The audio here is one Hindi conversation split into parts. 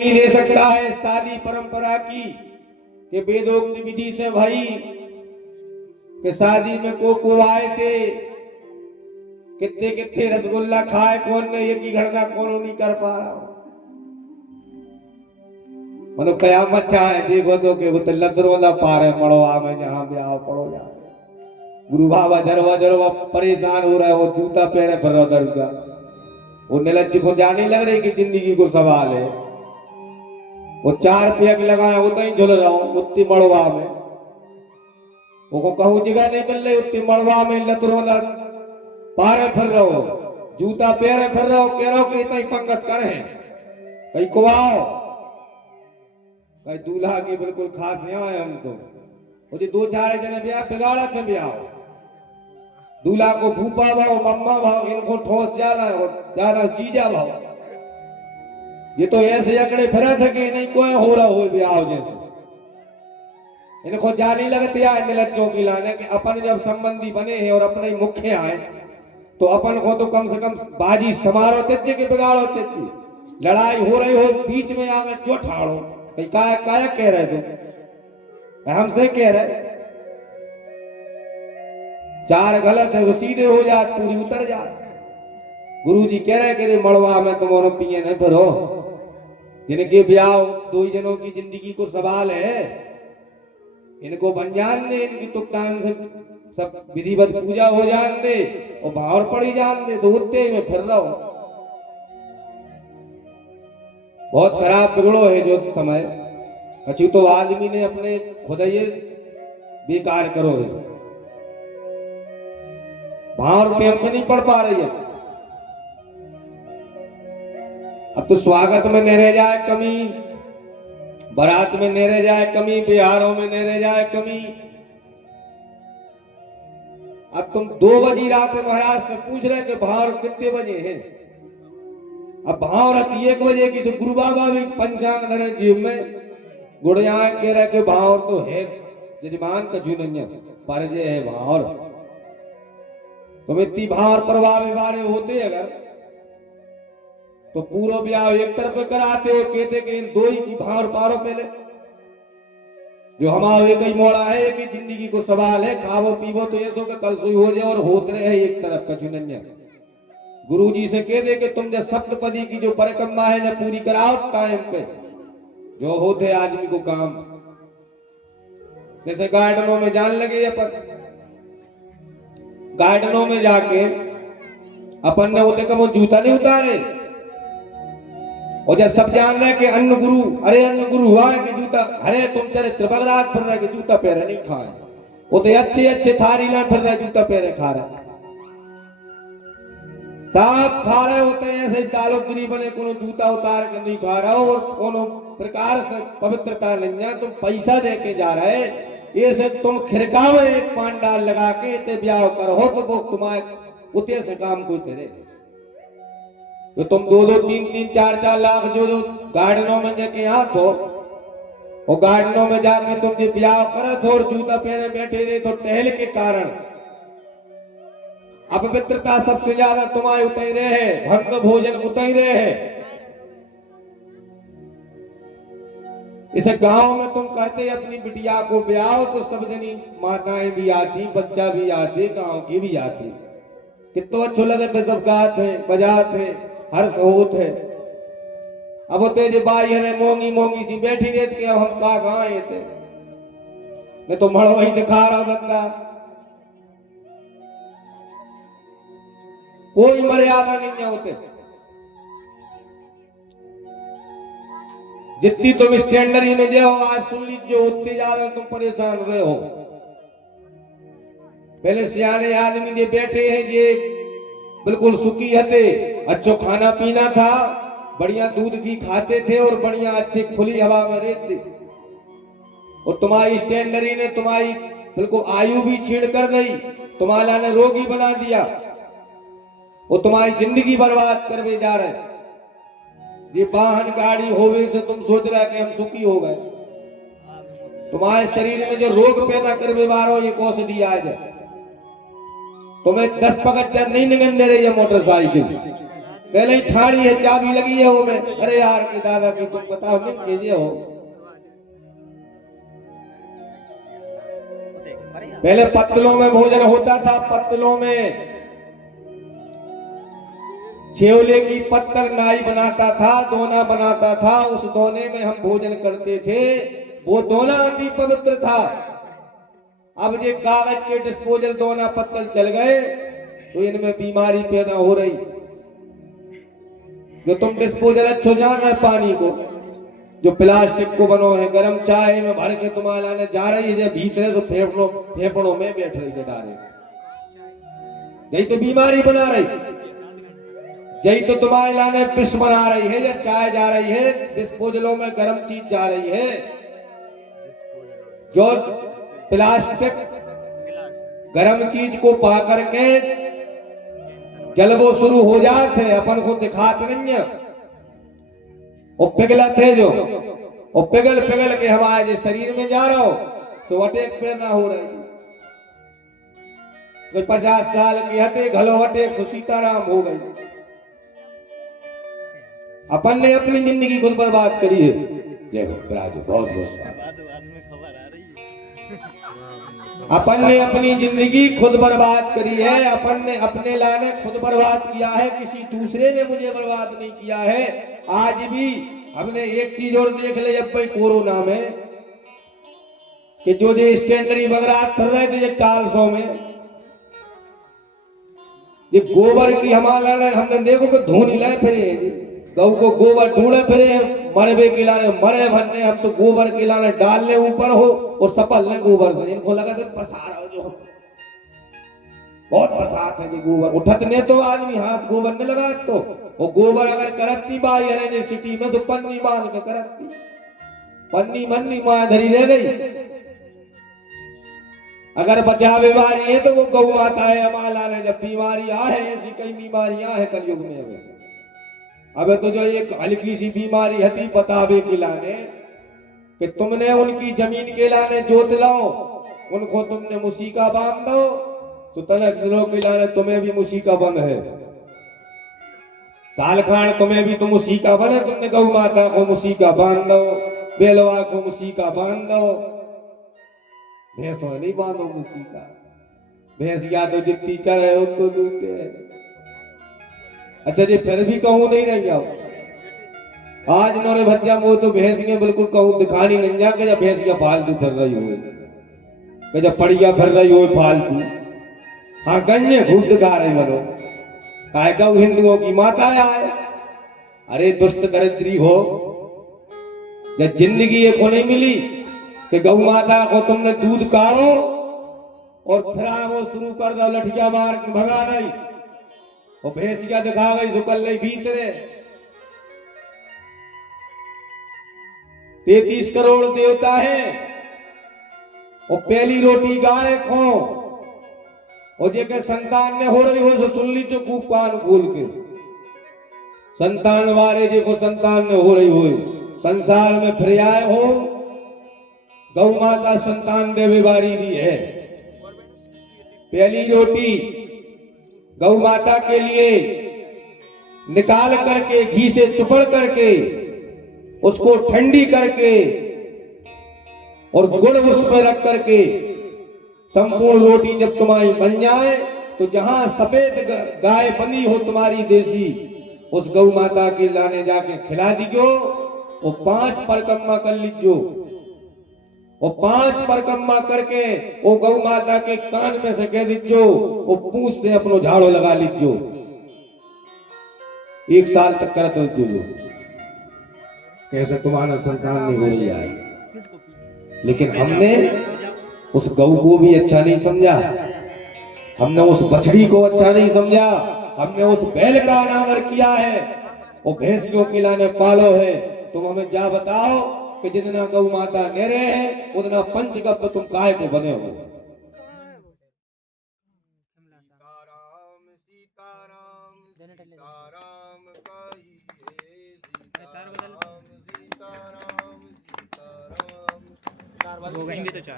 नहीं दे सकता है शादी परंपरा की कि वेदोक्त विधि से भाई कि शादी में को आए थे कितने कितने रसगुल्ला खाए कौन ने ये की गणना कौन नहीं कर पा रहा हो मनो कयामत चाहे देखो तो कि वो तो लदरों ना पारे मड़वा में जहां ब्याह पड़ो जा गुरु बाबा जरवा परेशान हो रहा है वो जूता पहने फिर रहा दर्गा वो नीलज को जाने लग रही कि जिंदगी को सवाल है वो 4 पेग लगाए उतना ही झुल रहा हूं उतनी मड़वा में वो कहूं जगह नहीं मिल रही उतनी मड़वा में लदरों ना पारे फिर रहो जूता पहने फिर रहो कह रहो कि इतना ही पंगत करे कहीं कुआओ कहीं दूल्हा की बिल्कुल खास यहाँ है हम तो मुझे 2-4 जने ब्याह बिगाड़ा थे ब्याह दूल्हा को भूपा भाव मम्मा भाव इनको ठोस ज्यादा जीजा भाव ये तो ऐसे अकड़े फिरा थे कि नहीं कोई हो रहा हो ब्याह जैसे इनको जानी लगती है नीलज्जों की लाने कि अपन जब संबंधी बने हैं और अपने मुख्य आए तो अपन को तो कम से कम बाजी समारोह त्यज्य के बिगाड़ो त्यज्य लड़ाई हो रही हो बीच में आवे क्यों ठाड़ो काया कह रहे तुम हमसे कह रहे 4 गलत है तो सीधे हो जात पूरी उतर जात गुरु जी कह रहे कि मड़वा में तुम और पिए नहीं फिरो जिनके ब्याह 2 जनों की जिंदगी को सवाल है इनको बन जान दे इनकी तुक्तान से सब विधिवत पूजा हो जान दे और भावर पड़ी जान दे तो उतने में फिर रहा हूं बहुत खराब बिगड़ो है जो समय कछु तो आदमी ने अपने खुद ये बेकार करो है भाव प्रेम तो नहीं पढ़ पा रही है अब तो स्वागत में न रह जाए कमी बारात में न रह जाए कमी बिहारों में न रह जाए कमी अब तुम 2 बजे रात में महाराज से पूछ रहे कि भाव कितने बजे हैं अब भाव रात 1 बजे की गुरु बाबा भी पंचांग धरे जीव में गुड़िया कह रहे कि भाव तो है जजमान कछु नहीं पर जे है भाव तुम इतनी भाव प्रभाव बारे होते अगर तो पूरा ब्याह एक तरफ कराते हो कहते कि इन 2 ही की भाव पारो पहले जो हमारा एक ही मोड़ा है एक ही जिंदगी को सवाल है खावो पीवो तो ये तो कल सोई हो जाए और होते रहे एक तरफ कछु नहीं गुरु जी से कह दे कि तुम जो सप्तपदी की जो परिक्रमा है ना पूरी कराओ टाइम पे जो होते आदमी को काम जैसे गार्डनों में जान लगे अपन गार्डनों में जाके अपन ने होते कम जूता नहीं उतारे और जब सब जान रहे कि अन्न गुरु हुआ है कि जूता अरे तुम तेरे त्रिभगराज फिर रहे कि जूता पहरे नहीं खाए वो तो अच्छे थारी ला फिर रहे जूता पहरे खा रहे सब खा रहे होते हैं ऐसे दालो गरीबने कोनो जूता उतार के नहीं खा रहा और कोनो प्रकार से पवित्रता नहीं है तुम पैसा दे के जा रहे ऐसे तुम खिरका में एक पांडाल लगा के ते ब्याह करो तो वो तुम्हारे उते से काम कोई तेरे तो तुम 2-2 3-3 4-4 लाख जो गार्डनों में देके यहाँ तो और गार्डनों में जाके तुम जो ब्याह करत हो और जूता पहने बैठे रहे तो टहल के कारण अपवित्रता सबसे ज्यादा तुम्हारे उतरे है भक्त भोजन उतरे है इस गांव में तुम करते अपनी बिटिया को ब्याह तो सब जनी माताएं भी आती बच्चा भी आते गांव की भी आती कितना अच्छो लगे थे सब गाते हैं बजाते हैं हर्ष होत है अब तेज बाई है मोंगी सी बैठी रहती के अब हम का गाए थे नहीं तो मड़ वही दिखा रहा बंदा कोई मर्यादा नहीं होते जितनी तुम स्टैंडर्ड में जो आज सुन लीजिए उतनी ज्यादा तुम परेशान रहे हो पहले सियाने आदमी जो बैठे हैं ये बिल्कुल सुखी हते अच्छो खाना पीना था बढ़िया दूध घी खाते थे और बढ़िया अच्छी खुली हवा में रहते और तुम्हारी स्टैंडर्ड ने तुम्हारी बिल्कुल आयु भी छीड़ कर दी तुम्हारा ने रोगी बना दिया वो तुम्हारी जिंदगी बर्बाद करवे जा रहे ये वाहन गाड़ी होवे से तुम सोच रहे कि हम सुखी हो गए तुम्हारे शरीर में जो रोग पैदा करवे बारो ये औषधि आ जाए तुम्हें 10 पगथिया नहीं निगन दे रही है मोटरसाइकिल पहले ही ठाड़ी है, चाबी लगी है वो में। अरे यार के दादा की तुम बताओ नहीं कीजिए हो। पहले पत्तलों में भोजन होता था, पत्तलों में छेवले की पत्तल नाई बनाता था, दोना बनाता था, उस दोने में हम भोजन करते थे। वो दोना अति पवित्र था। अब ये कागज के डिस्पोजल दोना पत्तल चल गए तो इनमें बीमारी पैदा हो रही। जो तुम डिस्पोजल अच्छो जान रहे पानी को, जो प्लास्टिक को बनो है, गरम चाय में भर के तुम्हारे लाने जा रही है, भीतर तो फेफड़ों में बैठ रही है डायरेक्ट। यही तो बीमारी बना रही, यही तो तुम्हारे लाने विष बना रही है। या चाय जा रही है डिस्पोजलों में, गर्म चीज जा रही है। जो प्लास्टिक गर्म चीज को पा करके जलबो शुरू हो जाते हैं, अपन को दिखाते नहीं है। वो पिघलते है, जो वो पिघल पिघल के हमारे शरीर में जा रहा हो तो अटैक पैदा हो रही। कोई 50 साल की हते घलो अटैक तो सीताराम हो गई। अपन ने अपनी जिंदगी खुद बर्बाद करी है। जय हो राजू, बहुत बहुत अपन ने अपनी जिंदगी खुद बर्बाद करी है। अपन ने अपने लाने खुद बर्बाद किया है, किसी दूसरे ने मुझे बर्बाद नहीं किया है। आज भी हमने एक चीज और देख ले, जब भाई कोरोना में कि जो स्टैंडरी वगैरह कर रहे थे ये टालसों में, ये गोबर की हमारे हमने देखो कि धोनी लाए फिरे, गऊ को गोबर ढूंढे फिरे, मरबे के लाने मरे भरने, हम तो गोबर के लाने डाल ले ऊपर हो और सपल ले गोबर से। इनको लगा तो पसार हो, जो बहुत पसार है जी गोबर उठत ने तो आदमी हाथ गोबर ने लगा। तो वो गोबर अगर करती बाई है सिटी में तो पन्नी बांध में करती, पन्नी मन्नी माँ धरी रह गई। अगर बचाव बीमारी है तो वो गौ माता है हमारा ने। जब बीमारी आए, ऐसी कई बीमारियां है कलयुग में। अब तो जो एक हल्की सी बीमारी हती बतावे के लाने कि तुमने उनकी जमीन के लाने जोत लाओ, उनको तुमने मुसीका बांध दो तो तनक दिनों के लाने तुम्हें भी मुसीका बंद है। साल खान तुम्हें भी तो मुसीका बने, तुमने गौ माता को मुसीका बांध दो, बेलवा को मुसीका बांध दो, भैंस नहीं बांधो मुसीका। भैंस या तो जितनी चढ़े हो तो दूध है। अच्छा जी, फिर भी कहूं नहीं रह जाओ। आज नौरे भज्जा वो तो भैंसियां बिल्कुल कहूं दिखानी नहीं जा के, जब भैंसियां फालतू फिर रही हो, जब पड़िया फिर रही हो फालतू। हाँ गन्ने खूब दिखा रही बनो, काय गौ हिंदुओं की माता है। अरे दुष्ट दरिद्री हो, जब जिंदगी एक नहीं मिली कि गौ माता को तुमने दूध काढ़ो और फिर वो शुरू कर दो लठिया मार के भगा रही, वो भैंसिया दिखा गई सुकल रही भीतरे। 33 करोड़ देवता है, वो पहली रोटी गाय खो और जेके संतान ने हो रही हो सो सुन ली जो खूब कान खोल के। संतान वाले जेको संतान ने हो रही हो, संसार में फिर आए हो, गौ माता संतान देवे वाली भी है। पहली रोटी गौ माता के लिए निकाल करके घी से चुपड़ करके उसको ठंडी करके और गुड़ उसमें रख करके संपूर्ण रोटी जब तुम्हारी बन जाए तो जहां सफेद गाय बनी हो तुम्हारी देसी, उस गौ माता के लाने जाके खिला दीजो। वो 5 परिक्रमा कर लीजो, वो 5 परिक्रमा करके वो गौ माता के कान में से कह दीजो, वो पूंछ से अपनो झाड़ो लगा लीजो। 1 साल तक करत रहो, कैसे तुम्हारा संतान नहीं हो रही है। लेकिन हमने उस गौ को भी अच्छा नहीं समझा, हमने उस बछड़ी को अच्छा नहीं समझा, हमने उस बैल का अनादर किया है, वो भैंसियों के लाने पालो है। तुम हमें जा बताओ कि जितना गौ माता नेरे है उतना पंचगव्य तुम काय को बने हो।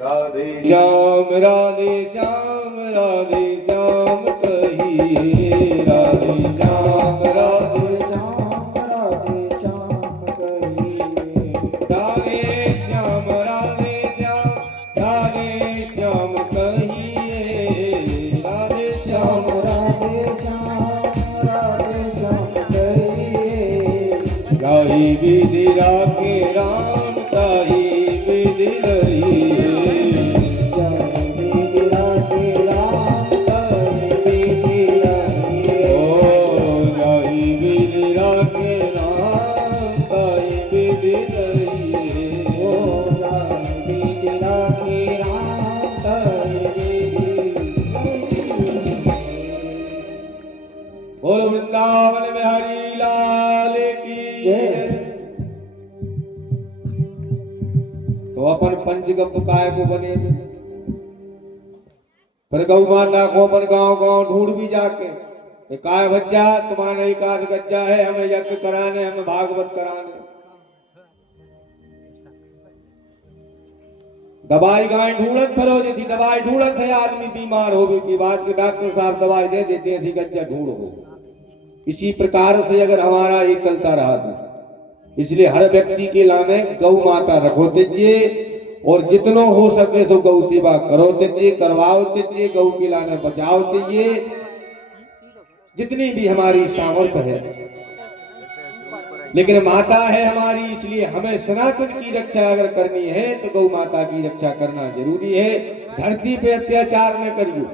राधे श्याम राधे श्याम राधे श्याम कहिए, राधे श्याम राधे राधे श्याम कहिए राधे श्याम गाई विधि राखे राम ताई विधि रहिए बोलो वृंदावन में हरि लाल की जय। तो अपन पंचगप काय को बने, पर गौ माता को अपन गांव गांव ढूंढ भी जाके काय बच्चा तुम्हारा एकाध गज्जा है, हमें यज्ञ कराने, हमें भागवत कराने। दवाई गाय ढूंढत फिरो, जैसी दवाई ढूंढत है आदमी बीमार हो की बात के डॉक्टर साहब दवाई दे देते ऐसी गज्जा ढूंढो। इसी प्रकार से अगर हमारा ये चलता रहा तो इसलिए हर व्यक्ति के लाने गौ माता रखो चाहिए और जितनो हो सके सो गौ सेवा करो चाहिए, करवाओ चाहिए, गौ के लाने बचाओ चाहिए जितनी भी हमारी सामर्थ्य है। लेकिन माता है हमारी, इसलिए हमें सनातन की रक्षा अगर करनी है तो गौ माता की रक्षा करना जरूरी है। धरती पे अत्याचार न करियो,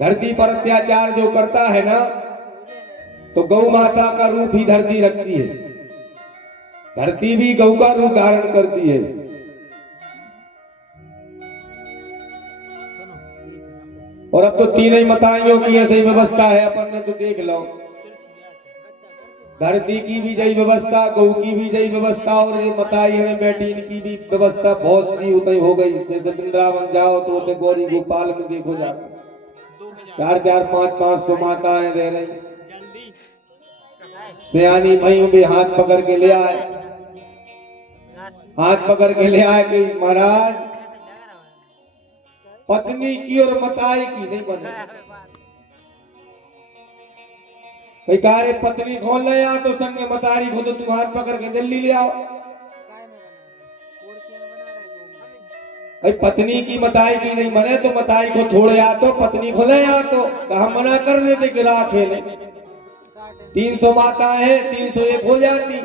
धरती पर अत्याचार जो करता है ना तो गौ माता का रूप ही धरती रखती है, धरती भी गौ का रूप धारण करती है। और अब तो तीन ही मताइयों की ऐसी व्यवस्था है, अपन ने तो देख लो, धरती की भी जय व्यवस्था, गौ की भी जय व्यवस्था और ये मताई है बेटी इनकी भी व्यवस्था बहुत सी उतनी हो गई। जैसे वृंदावन जाओ तो उतने गौरी गोपाल में देखो जाकर 4-4, 500 माताएं रह रही। सियानी भाई भी हाथ पकड़ के ले आए, हाथ पकड़ के ले आए कि महाराज पत्नी की और मताई की नहीं बने। भाई कारे पत्नी खोल ले आ तो संग मतारी को तो तू हाथ पकड़ के जल्दी ले आओ। भाई पत्नी की मताई की नहीं बने तो मताई को छोड़े आ तो पत्नी को ले आ तो कहा मना कर देते कि राह खेले। 300 माता है 301 हो जाती।